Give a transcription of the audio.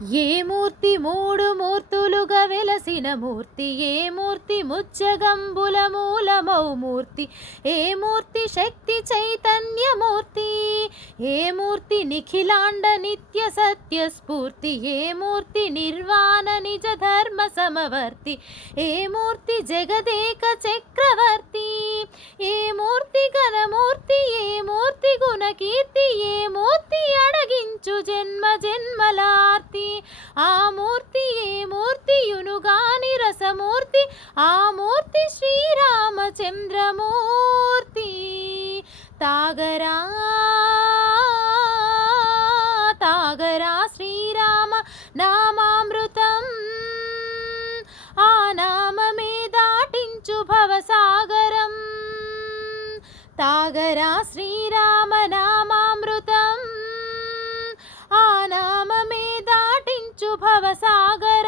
ఏ మూర్తి మూడు మూర్తులుగా వెలసిన మూర్తి, ఏ మూర్తి ముచ్చగంబుల మూలమౌ మూర్తి, ఏ మూర్తి శక్తి చైతన్యమూర్తి, ఏ మూర్తి నిఖిలాండ నిత్య సత్య స్ఫూర్తి, ఏ మూర్తి నిర్వాణ నిజ ధర్మ సమవర్తి, ఏ మూర్తి జగదేక చక్రవర్తి, ఏ మూర్తి ఘనమూర్తి, ఏ మూర్తి గుణకీర్తి, ఏ మూర్తి అడగించు జన్మ జన్మలార్తి, ఆ మూర్తి ఏ మూర్తియునుగాని రసమూర్తి, ఆ మూర్తి శ్రీరామచంద్రమూర్తి. తాగరా తాగరా శ్రీరామ నామామృతం, ఆ నామమే దాటించు భవసాగరం. తాగరా శ్రీరామ నామామృతం, ఆ నామమే దాటించు భవసాగరం.